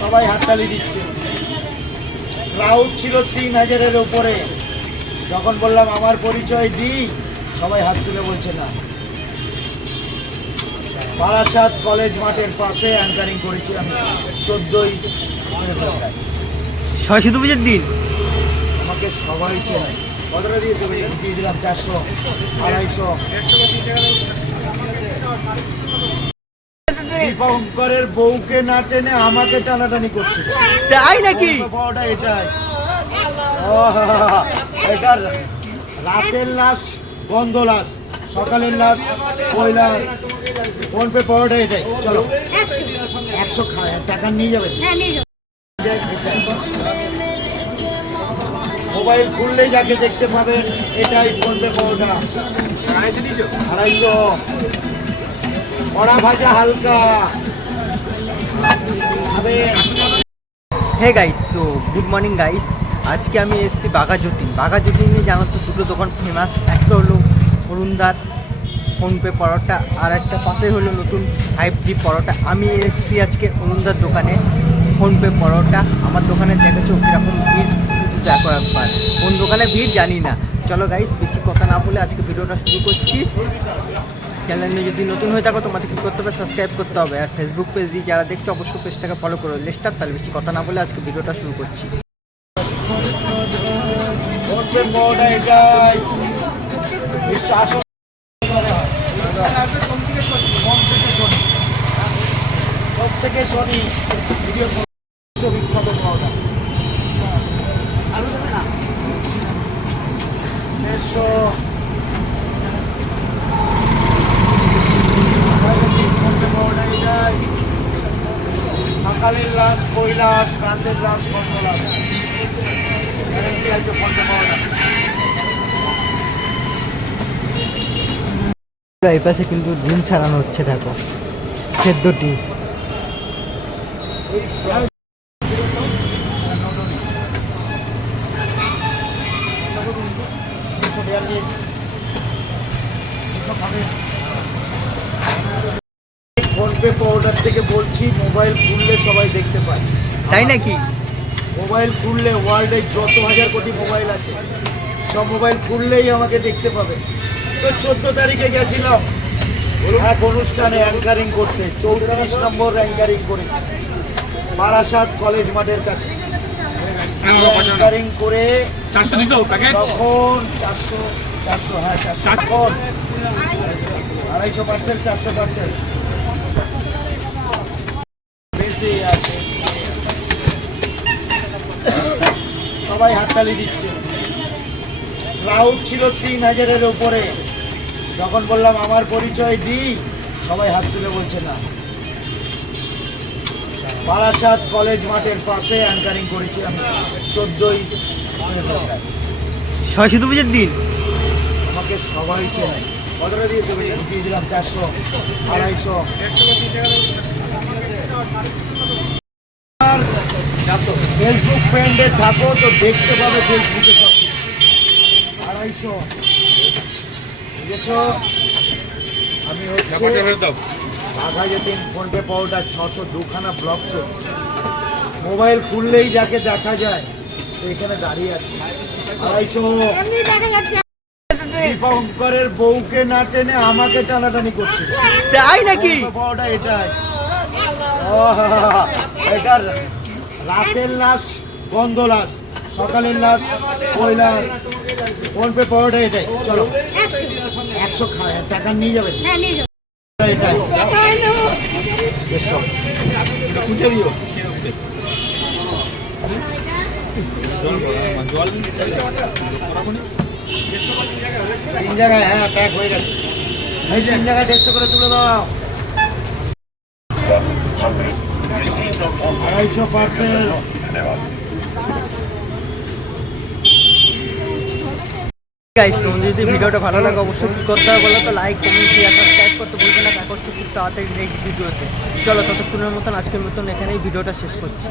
সবাই হাততালি দিচ্ছে। ক্রাউড ছিল তিন হাজারের উপরে যখন বললাম আমার পরিচয় দিই সবাই হাত তুলে বলছে না। বারাসাত কলেজ মাঠের পাশে অ্যাঙ্কারিং করেছি আমি। চোদ্দই সরস্বতী পুজোর দিন? আমাকে সবাই চেনে। কতটা দিয়ে দিলাম চারশো আড়াইশো। দীপঙ্করের বউকে না টেনে আমাকে টানাটানি করছে। তাই নাকি? পাওয়াটা এটাই। ও, এটা রাতের লাশ গন্ধ লাশ সকালের লাশ লাশ ফোন পে পাওয়াটা এটাই। চলো। একশো। খায় টাকা নিয়ে যাবেন হ্যাঁ নিয়ে যাও। মোবাইল খুললেই যাকে দেখতে পাবেন, এটাই ফোন পে পাওয়াটা আড়াইশো। কড়া ভাজা হালকা। খাবেন hey guys so good morning guys আজকে আমি এসেছি বাঘাজুটি বাঘাজুটিংয়ে জানো তো দুটো দোকান ফেমাস একটা হলো অরুণদার ফোনপে পরোটা, আর একটা পাশে হলো নতুন ফাইভ জি পরোটা। আমি এসেছি আজকে অরুণদার দোকানে ফোনপে পরোটা। আমার দোকানে দেখেছ কীরকম ভিড়? দেখো একবার কোন দোকানে ভিড় জানি না। চলো গাইস বেশি কথা না বলে আজকে ভিডিওটা শুরু করছি। চ্যানেলে যদি নতুন হয়ে থাকো, তোমাদের কী করতে হবে? সাবস্ক্রাইব করতে হবে। আর ফেসবুক পেজ দিয়ে যারা দেখছ, অবশ্যই পেজটাকে ফলো করো। লিস্টার তাহলে বেশি কথা না বলে আজকে ভিডিওটা শুরু করছি। সব থেকে ভিডিও বিখ্যাত পাওয়াটা দেড়শো সকালের লাশ কৈলাস রাতের লাশ কন্টলাস গ্যারেন্টি আছে ফোন পে এই পাশে কিন্তু ডিম ছাড়ানো হচ্ছে দেখো সেদ্ধটি ফোনপে পাউডার থেকে বলছি মোবাইল খুললে সবাই দেখতে পায়। তাই নাকি? মোবাইল খুললে ওয়ার্ল্ডে যত হাজার কোটি মোবাইল আছে সব মোবাইল খুললেই আমাকে দেখতে পাবে। তো চোদ্দ তারিখে গেছিলাম। এক অনুষ্ঠানে অ্যাঙ্কারিং করতে চৌত্রিশ নম্বর অ্যাঙ্কারিং করেছি। বারাসাত কলেজ মাঠের কাছে। অ্যাঙ্কারিং করে চারশো তখন চারশো চারশো হ্যাঁ চারশো। এখন আড়াইশো পার্সেন্ট চারশো পার্সেন্ট। বেশি আছে। সবাই হাততালি দিচ্ছে। ক্রাউড ছিল তিন হাজারের উপরে। যখন বললাম আমার পরিচয় দিই সবাই হাত তুলে বলছে না। বারাসাত কলেজ মাঠের পাশে অ্যাঙ্কারিং করেছি আমি। চোদ্দই সরস্বতী পুজোর দিন? আমাকে সবাই চেনে। কতটা দিয়েছে দিয়ে দিলাম চারশো আড়াইশো। ফেসবুক ফ্রেন্ডে থাকো তো দেখতে পাবে ফেসবুকে সব কিছু। আড়াইশো। বুঝেছ? আমি হচ্ছে বাঘা যেদিন ফোনপে পাউডার ছশো দুখানা ব্লক চলছে। মোবাইল খুললেই যাকে দেখা যায় সেইখানে দাঁড়িয়ে আছে। আড়াইশো এমনি দীপঙ্করের বউকে না টেনে আমাকে টানাটানি করছে। তাই নাকি? পাওয়াটা এটাই। ও, এটা রাতের লাশ গন্ধ লাশ সকালের লাশ ওই লাশ ফোন পাওয়াটা এটাই। চলো। একশো। একশো খায় টাকা নিয়ে যাবেন দেড়শো তিন জায়গায় হ্যাঁ প্যাক হয়ে গেছে। এই তিন জায়গায় দেড়শো করে তুলে দাও। আড়াইশো পার্সেন্ট গাইস তোমাদের যদি ভিডিওটা ভালো লাগে, অবশ্যই কী করতে হবে বলো তো? লাইক কমেন্ট শেয়ার সাবস্ক্রাইব করতে ভুলবে না। দেখা করতে খুব তাড়াতাড়ি নেক্সট ভিডিওতে চলো, ততক্ষণের মতন আজকের মতন এখানেই ভিডিওটা শেষ করছি।